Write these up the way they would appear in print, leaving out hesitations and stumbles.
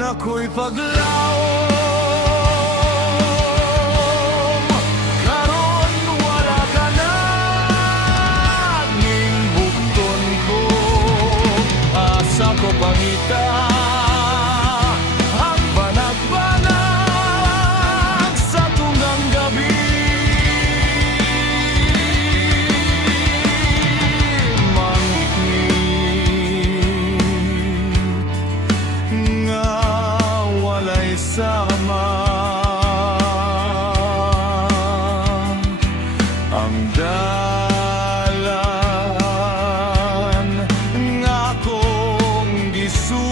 ako'y paglaom, karon wala ka na, ning bukton ko, asa ko pangita, ang banag-banag sa tunggang gabi. Sama ang dalan nga akong gisubay,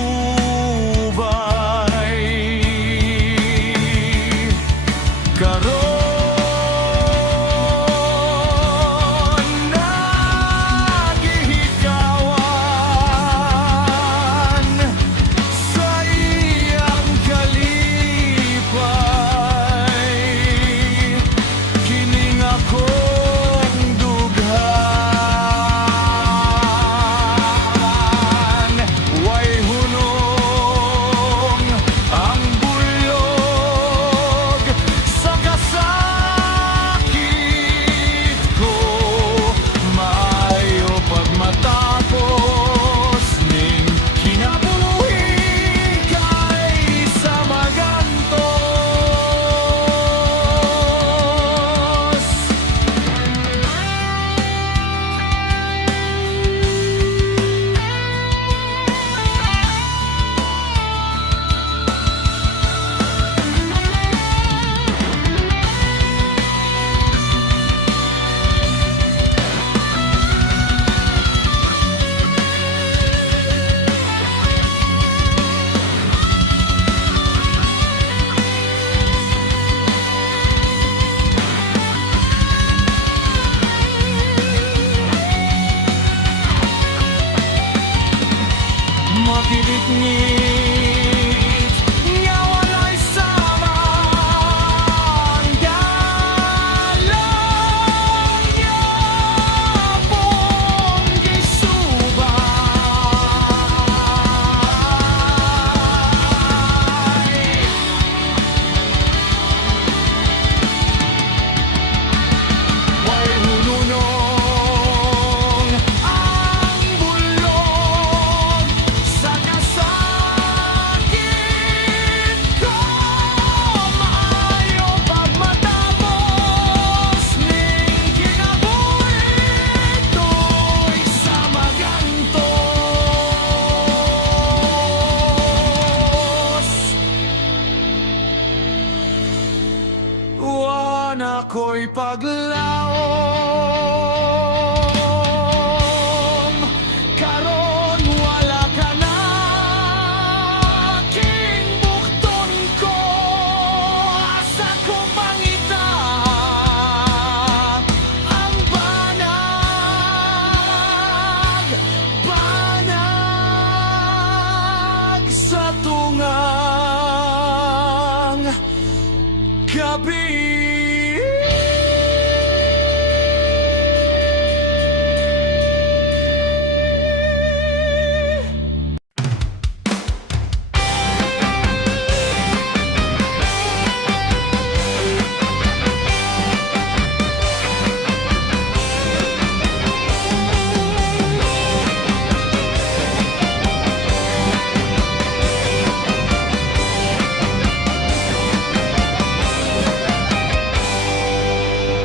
karon nagihikawan sa iyang makilikngit nga walay sama, ang dalan niya pong gisubay, way hununong ang bulog sa kasakit ko, maayo pagmatapos ning kinabuhi to'y sa magantos. Wan ako'y paglaom, karon wala ka na, king bukton ko, asa ko pangita, ang banag sa tungang gabi.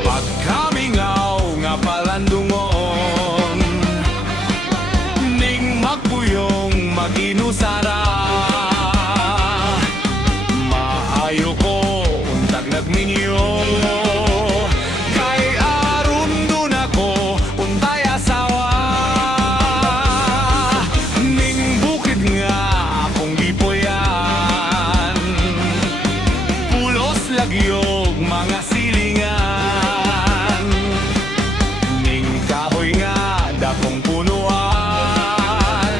Pagkamingaw nga palandungon, ning magpuyong maginusara, maayo ko untag nagminyo, kay aron dun ako untay asawa, ning bukid nga akong gipuyan, pulos lagyog mga silingan, ning kahoy nga dakong punuan,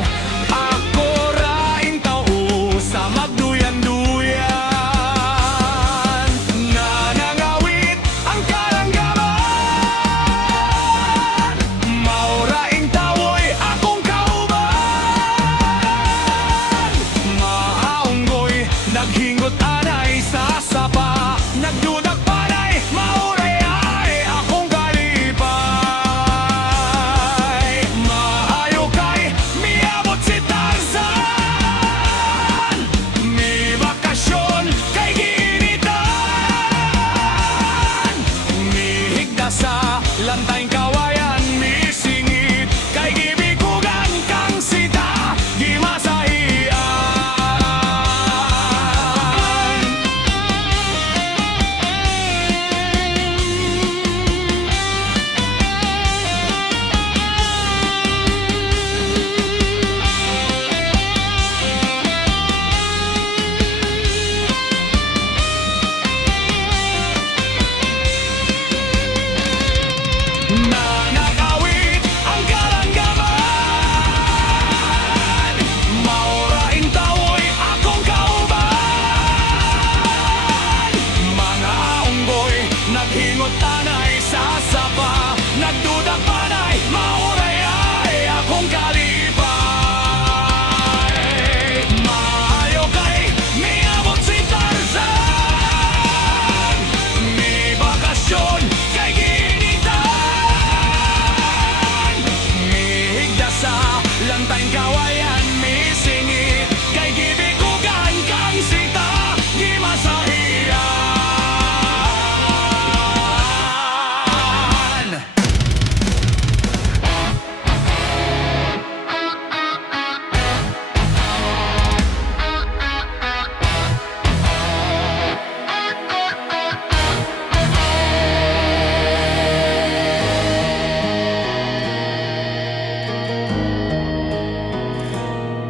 ako ra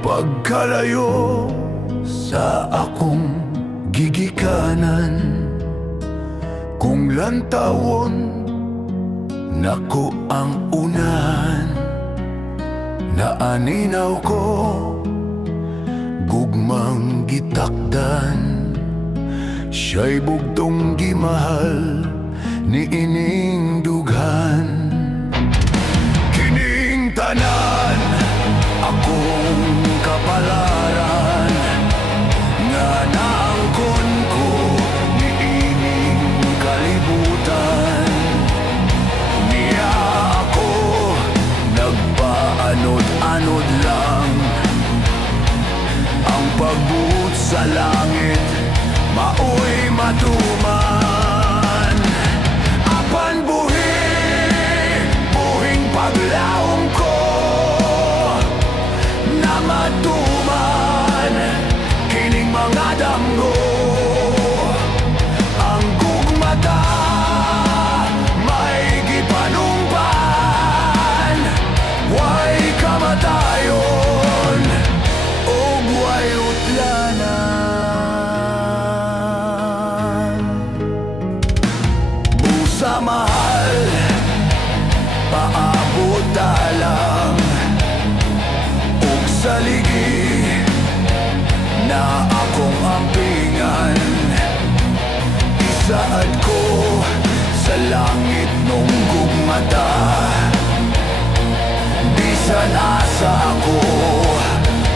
Pagkalayo sa akong gigikanan, kung lantawon nako ang unahan, naaninaw ko gugmang gitakdan, siya'y bugtong gimahal ni ining dughan. Kining tanan akong kapalaran, nga naangkon ko ni ining kalibutan. Niya ako nagpaanod-anod lang, ang pagbuot sa langit maoy matuman. Apan buhing paglaom ko na matuman kining mga damgo. Ang gugmata may gipanumpan, way kamatayon o way utlanan. Busa mahal, paabot lang ug saligi na akong ampingan. Isaad ko sa langit nung gugmata, bisan asa ako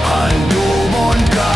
handumon ka.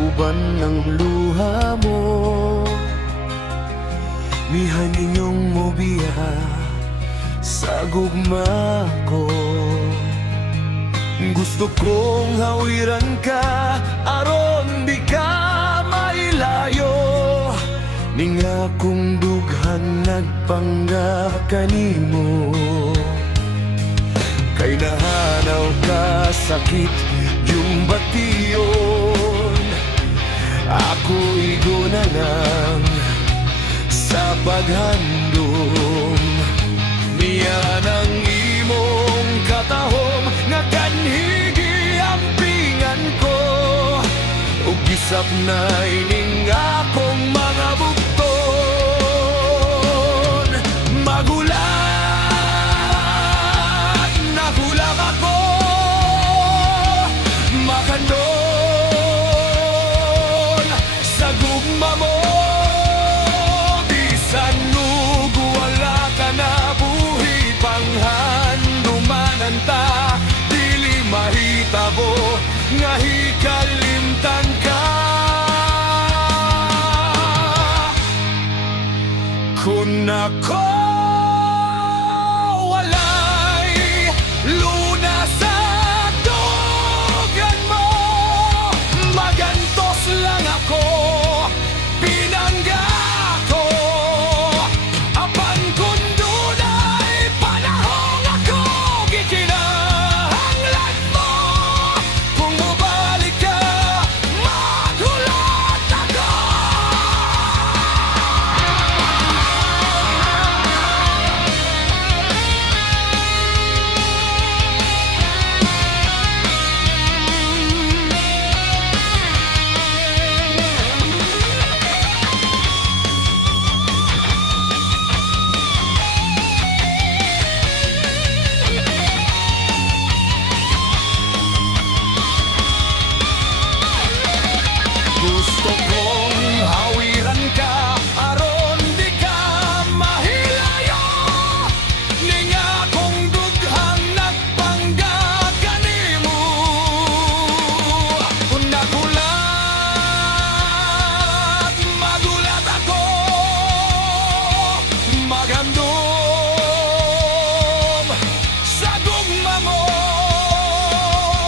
uban ng luha mo. Mihan ninyong mobiya sa gugma ko. Gusto kong hawiran ka aron di ka mailayo. Ning akong dughan nagpangga kanimo. Kay nahanaw ka sakit yung bation. Ako igo na lang sa paghandom. Niya ng imong katahom nga kanhigi ang pingan ko. Ug gisap na ining akong mga bukton. Magulat, nagulat ako. Makanon sa gugma mo. Bisan ug wala ka na buhi panghandumanan ta. Dili mahitabo nga hikalimtan ka. Kung ako walay lunas sa dugan mo, magantos lang ako, pinangga ko. Apan kung dunay panahon ako, gikinahanglan mo. Kung mabalik ka, magulat ako. Gusto kong hawiran ka aron di ka mahilayo. Ning akong dughang nagpangga kanimo. Kung nagulat, magulat ako. Magandom sa gugma mo.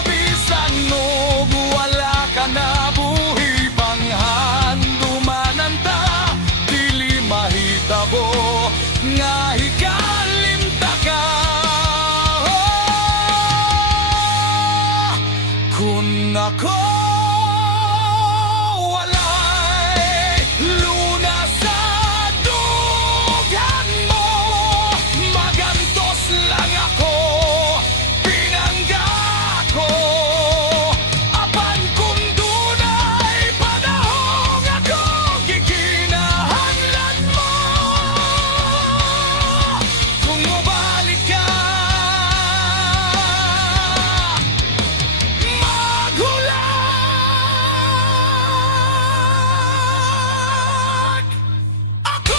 Bisan ug wala ka na buhi panghandumanan ta. Dili mahitabo nga hikalimta ka. Kung ako walay lunas sa dugan mo, magantos lang ako, pinangga ko. Apan kung dunay panahon ako, gikinahanglan mo. Kung mabalik ka, magulat ako.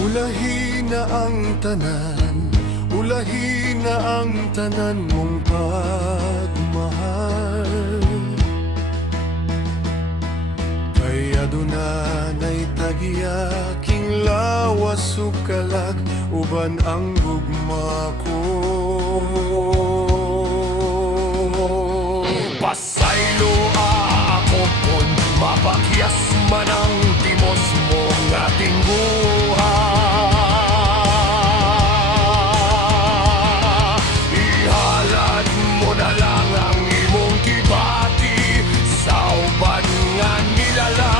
Ulahi na ang tanan, ulahi na ang tanan mong pagmahal. Kay adunay tagiyaking lawas sukalag, uban ang gugma ko. Pasaylo ako kung mapakyas man ang timos mong ating ihalad mo na lang ang imong kibati sa uban nga nilalang.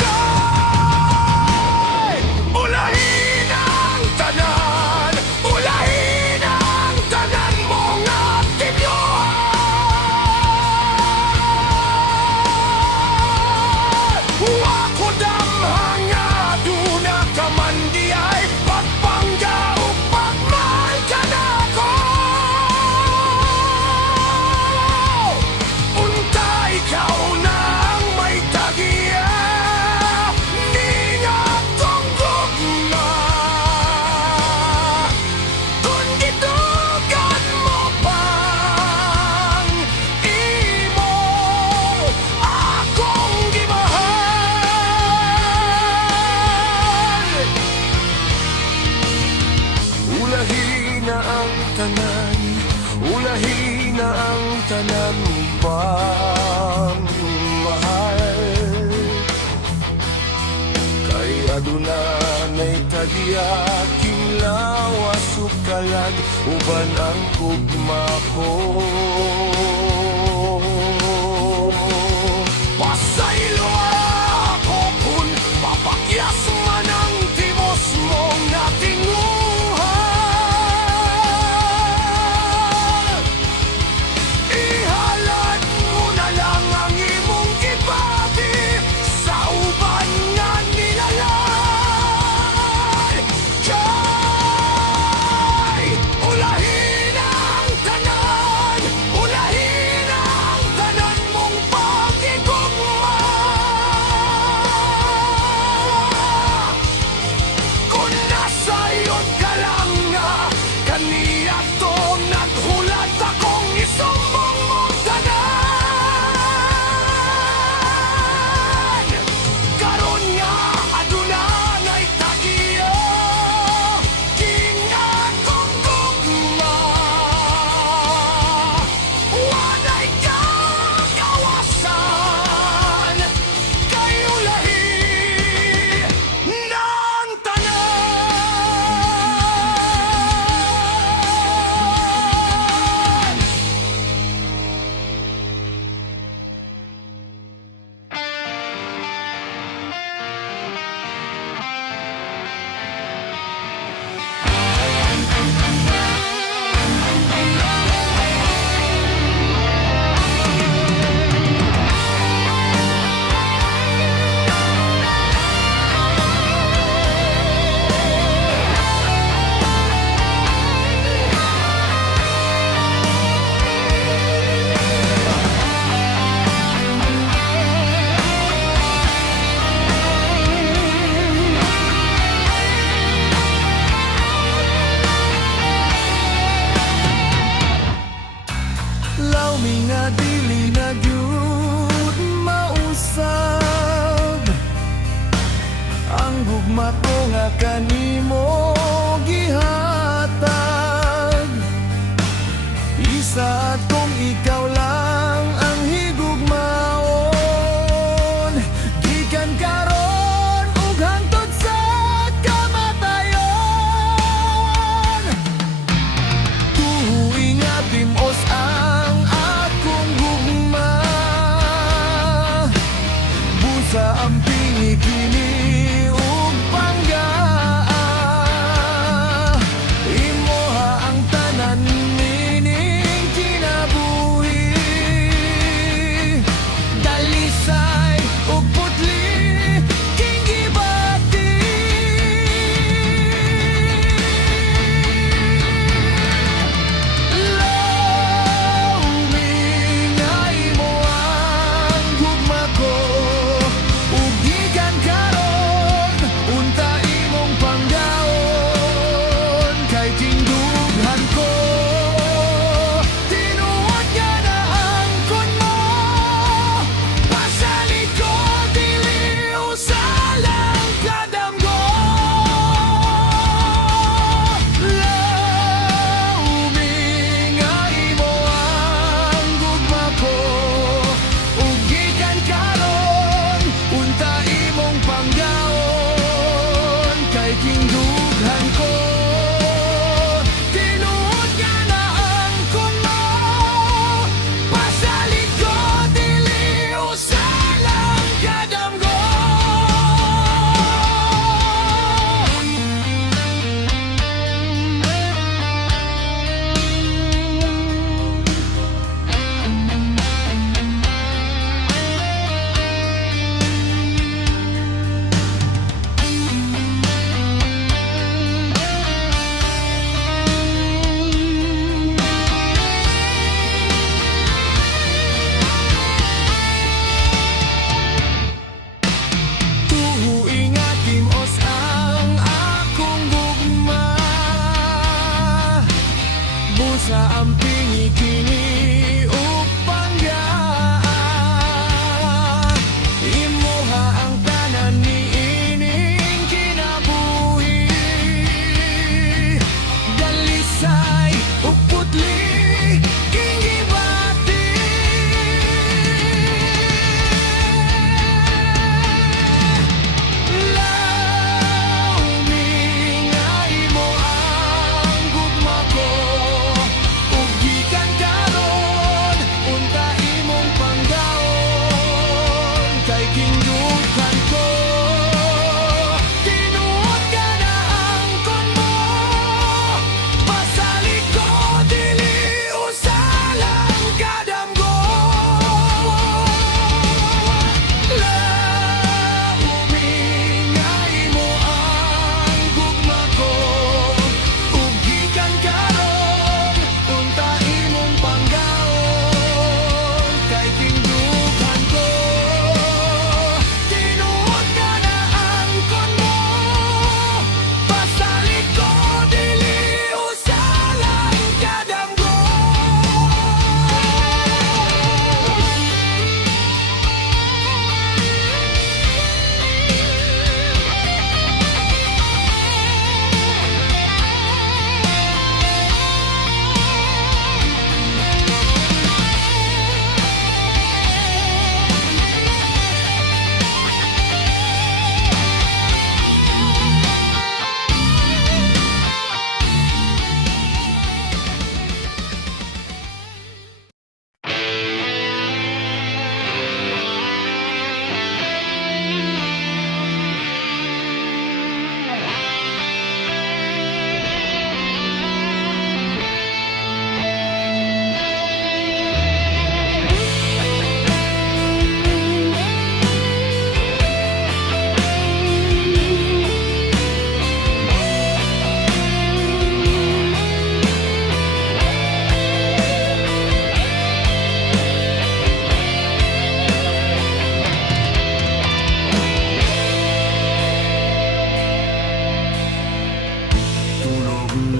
Kay ulahin ang tanan, ulahin ang tanan mong aktibyuhan. Ako dam ulahi na ang tanan pang mahal. Kay aduna na'y tagya kinlawas sukalag uban ang gugma ko. Pasaylo ako kung papakyas man ang timos mong natinguhan. Ihalad mo na lang ang imong kibati sa uban nga nilalay. Kay ulahin ang tanan, ulahin ang tanan mong pagigugma. Kung nasayod ka lang nga kaniya to naghulat akong isumbong mong tanan. Karon nga aduna na'y tagiya king akong gugma. Wanay kagawasan kay ulahi ng tanan. Law mi nga dili na gyud mausab ang gugma ko nga kanimo gihatag. Isa kung ikaw lang ang higugmaon, gikan karon ug hangtod sa kamatayon. Tuhoy nga timos ang akong gugma, busa ang pingi kini ug panggaa.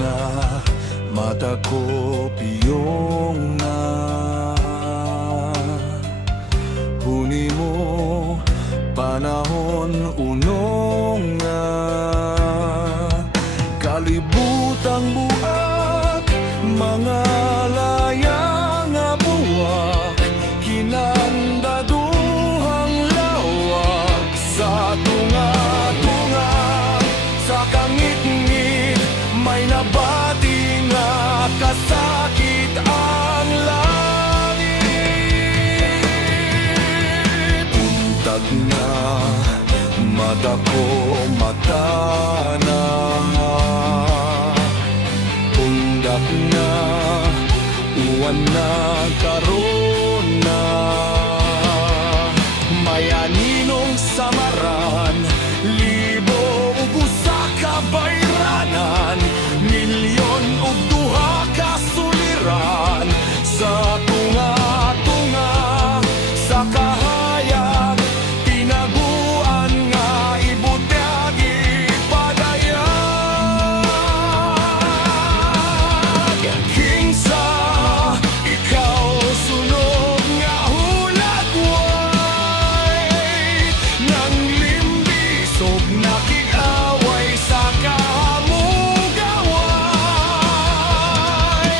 na mata ko piyong na huni mo panahon unong na kalibutang buak mga layang nga buwak kinandaduhang lawak sa tunga-tunga sa kangit-ngit may nabati nga kasakit ang langit untag na mata ko mata na undak na uwan na karon na mayaninong samaran libo ug usa ka bayranan milyon ug duha ka suliran sa tunga-tunga sa kahayag tinaguan nga ibutyag ipadayag kinsa ikaw sunog nga hulagway nang limbisog nakig-away sa kamugaway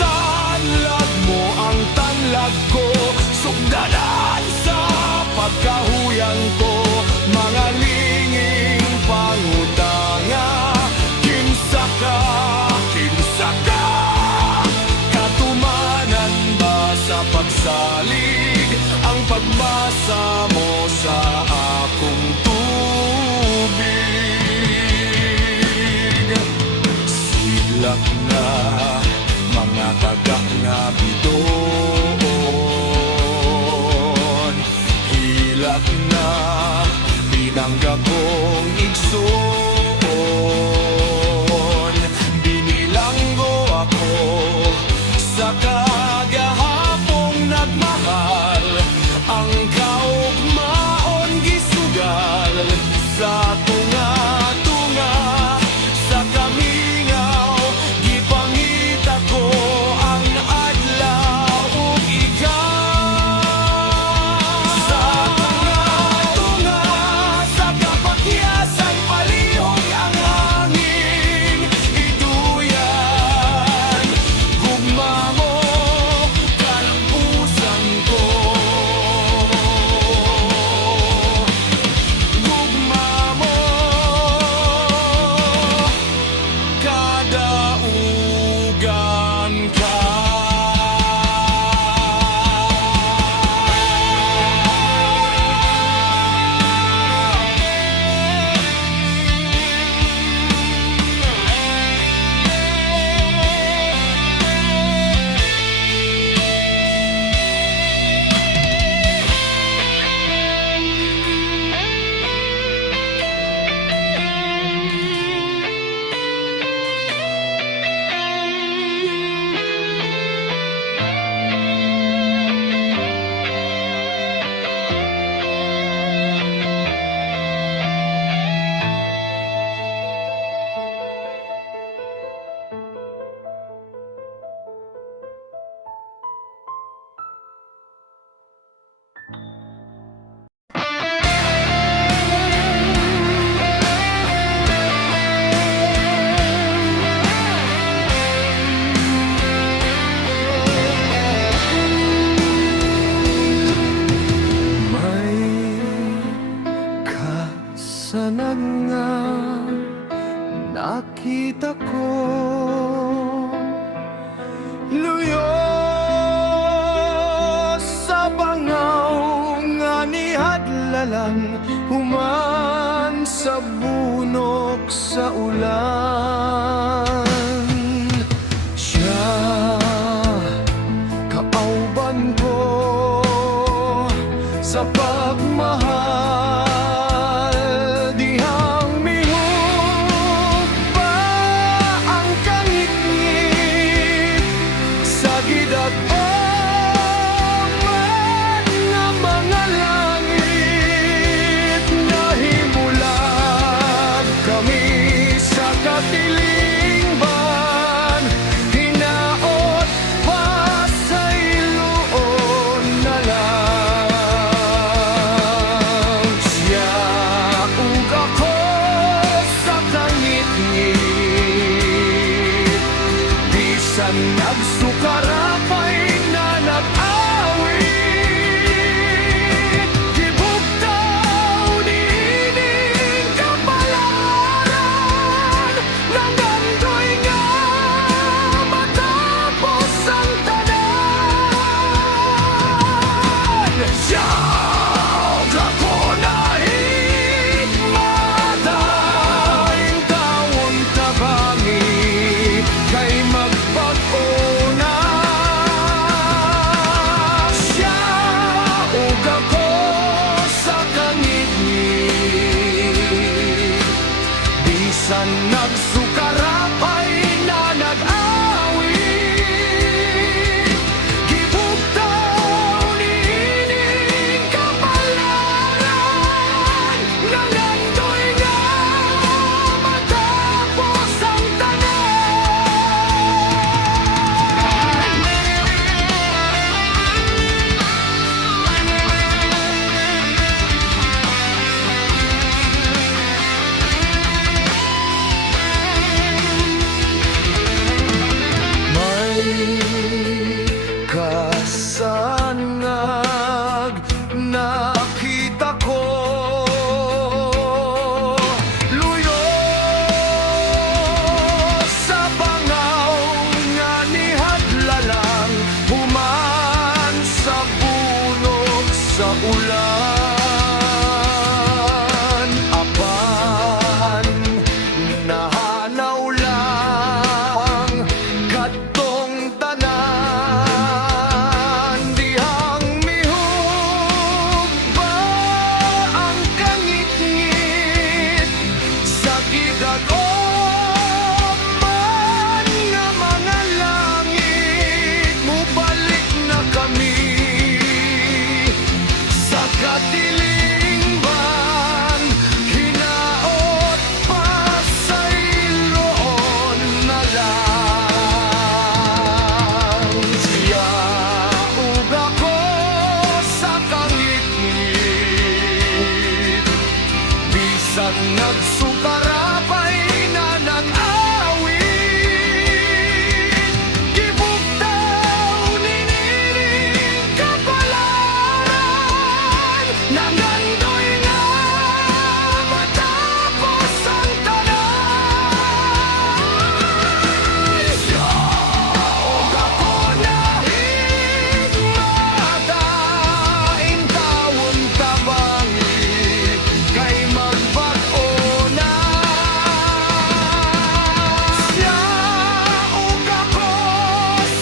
tanlag mo ang tanlag ko sugdanan sa pagkahuyang ko mga linging pangutanga kinsa ka katumanan ba sa pagsalig ang pagmasa mo sa akong tubig sidlak na mga tagak nga bidon hilak na binangga kong igsoon binilanggo ako sa kagahapong nagmahal ang kaugmaon gisugal sa tunga-tunga sa kamingaw gipangita ko ang adlaw ug ikaw sa tunga-tunga sa kapakyasan palihog ang hangin iduyan gugma mo kalampusan ko gugma mo kadaugan ka may kasanag nga nakita ko luyo sa bangaw nga nihadlalang human sa bunok sa ulan siya kaauban ko sa pagmahal dihang mihug pa ang kangit-ngit sa gidag-on man nga mga langit nahimulag kami sa katingin Bisan nagsukarapay na nag-awit, gibugtaw niining kapalaran, nangandoy nga matapos ang tanan. Siya ako na higmata, ang tawon tabangi kay magbago na. Siya ug ako sa kangit-ngit, bisan nagsukarapay na nag-awit, gibugtaw niining kapalaran, nangandoy nga matapos ang may kasanag nakita ko, luyo sa bangaw nga nihadlalang, human sa bunog sa ulan. Apan nahanaw lang kadtong tanan, dihang mihugba ang kangit-ngit sa gidagom nga mga langit. Mubalik na kami sa katilingban, hinaot pa sa iloon na lang. Siya ug ako sa kangit-ngit, bisan nagsukarapay na nag-awit, gibugtaw niining kapalaran, nangandoy nga matapos ang tanan. Siya ug ako na higmata, ang tawon tabangi kay magbago na. Siya ug ako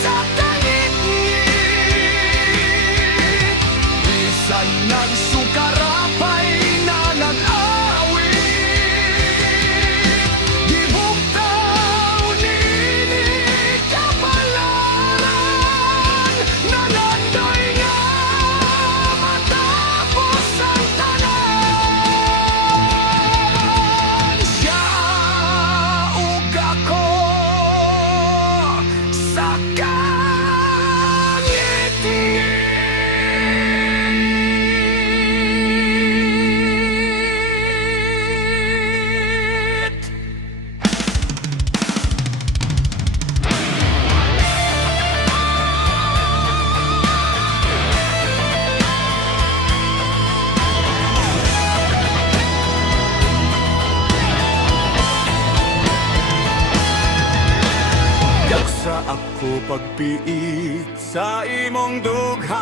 sa kangit-ngit, bisan nagsukarapay na nag-awit, gibugtaw niining kapalaran, nangandoy nga matapos ang tanan. Siya ug ako sa kangit-ngit. Yaksa ako pagpiit sa imong dughan,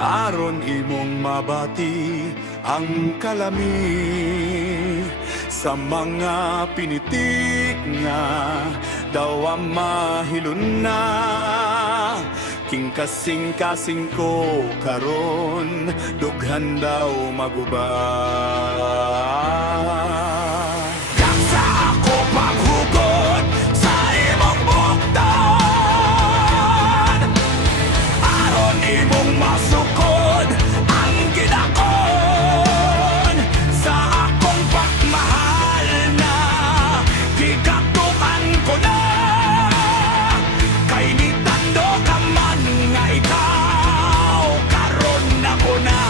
aron imong mabati ang kalami sa mga pinitik nga daw mahilun na. King kasing-kasing ko karon, dughan daw maguba. Yaksa ako paghugot sa imong buktan, aron imong masukod ang gidakon sa akong pagmahal na gigatukan ko na. Kay nitando ka man nga ikaw karon ako na.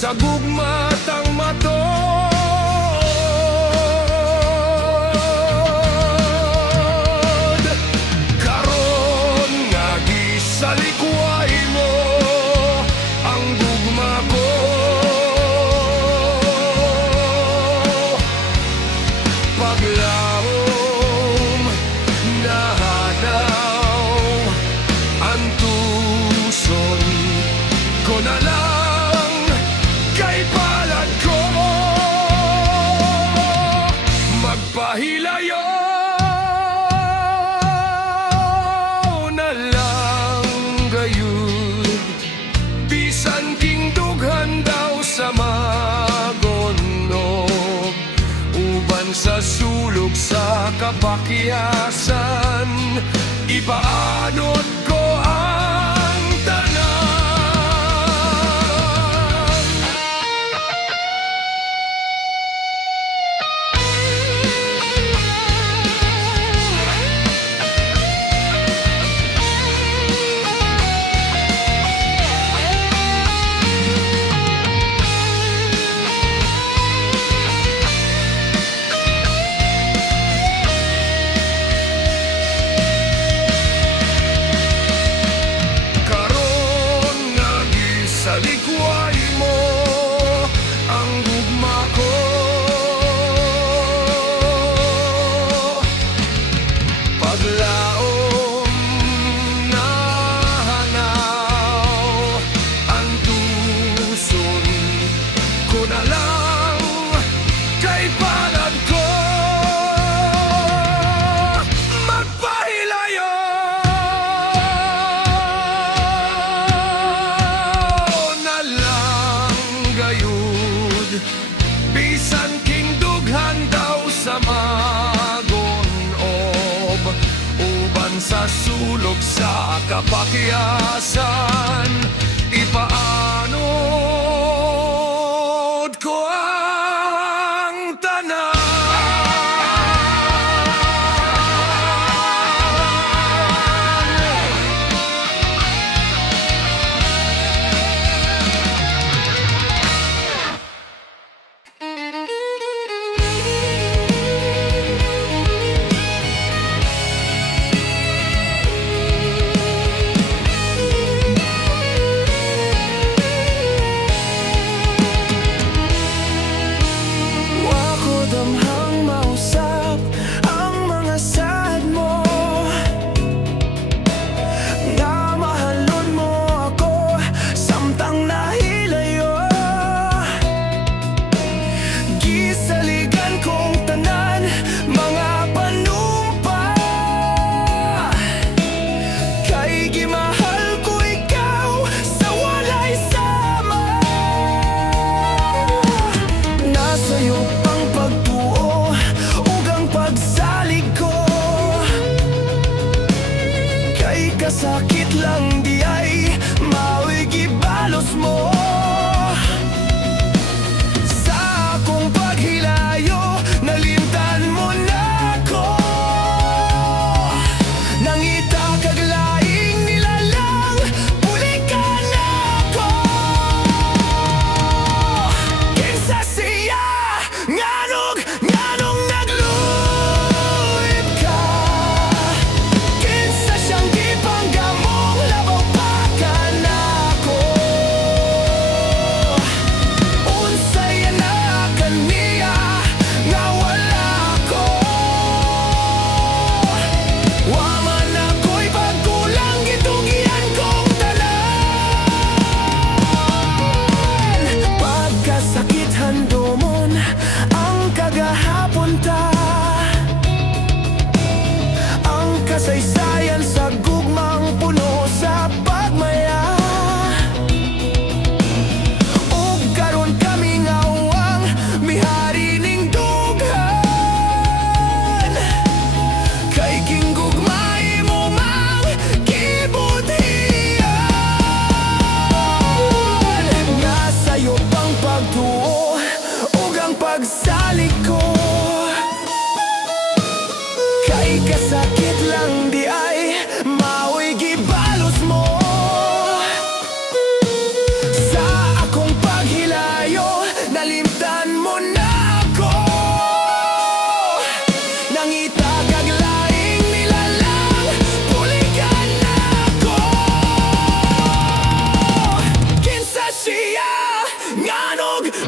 sa gugmatang matod. Karon nga gisalikway mo ang gugma ko. Paglawom nahanaw ang tuson ko na lang kay palad ko. Magpahilayo na lang gayud, bisan king dughan daw sa magonog, uban sa sulog sa kapakyasan, ipaanod ko ang tanan. Karon nga gisalikway mo ang gugma ko. Paglaom nahanaw ang tuson ko na lang kay palad ko. Magpahilayo na lang gayud, bisan king dughan daw sa magon-ob, uban sa sulog sa kapakyasan, ipaanod ko ang tanan.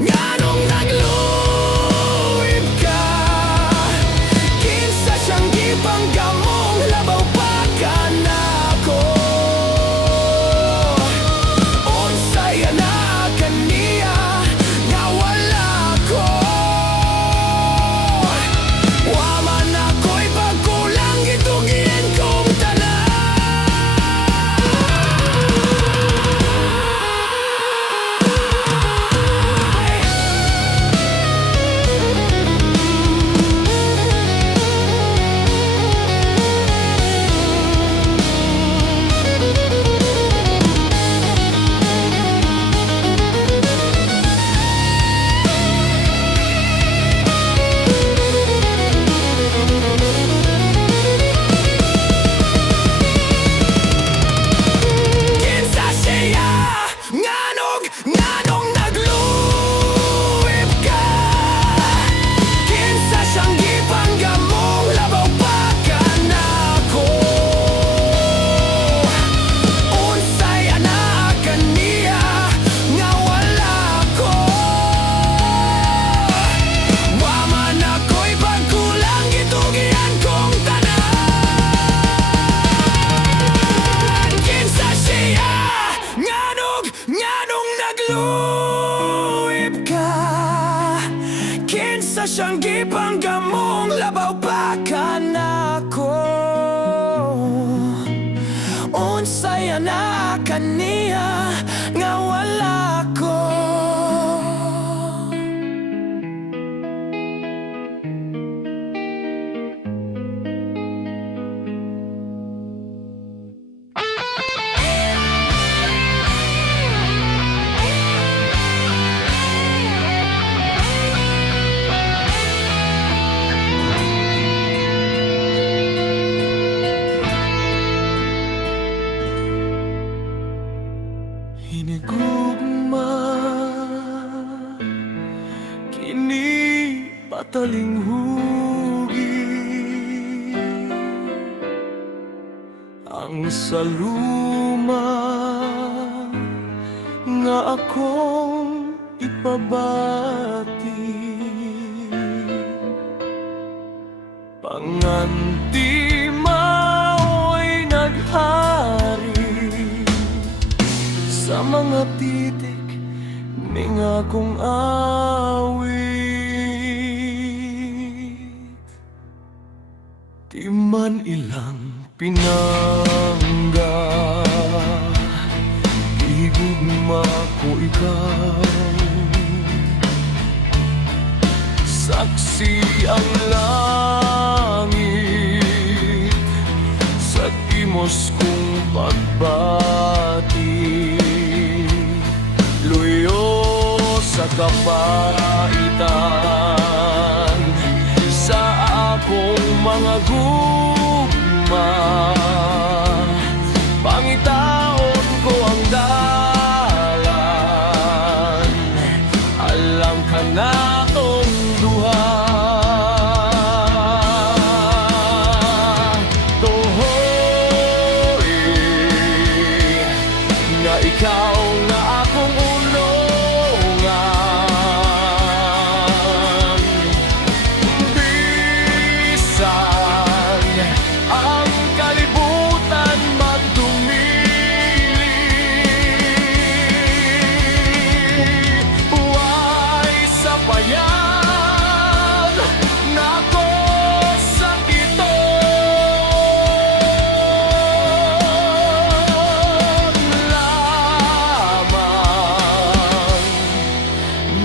nganong nagluib ka? Kinsa siyang gipanggamong labaw pa ka nako? Unsay na kaniya nga wala ko? Wa man ako'y pagkulang gitugian kong tanan. Kinsa siya nganong nagluib ka? Kinsa siyang gipanggamong labaw pa ka nako? Unsay ana kaniya nga wala ko? Wa man ako'y pagkulang gitugian kong tanan. Kinsa siya nganong nagluib ka? Kinsa siyang gipanggamong labaw pa ka nako? Unsay ana kaniya nga wala ko? Hinigugma kini pataling hugi ang saluma nga akong ipabati. Panganti mao'y naghari sa mga titik ning akong awit. Di man ilang pinangga, igugma ko ikaw. Saksi ang langit sa timos kong pagbati. Luyo sa kapaitan sa akong mga gugma. Pangitaon ko ang dalan, alam ka na tong duha. Tuhoy nga ikaw nga akong ulungan. Bisan ang kalibutan magdumili, huwag sapayan nako sa kiton lamang.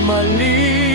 Mali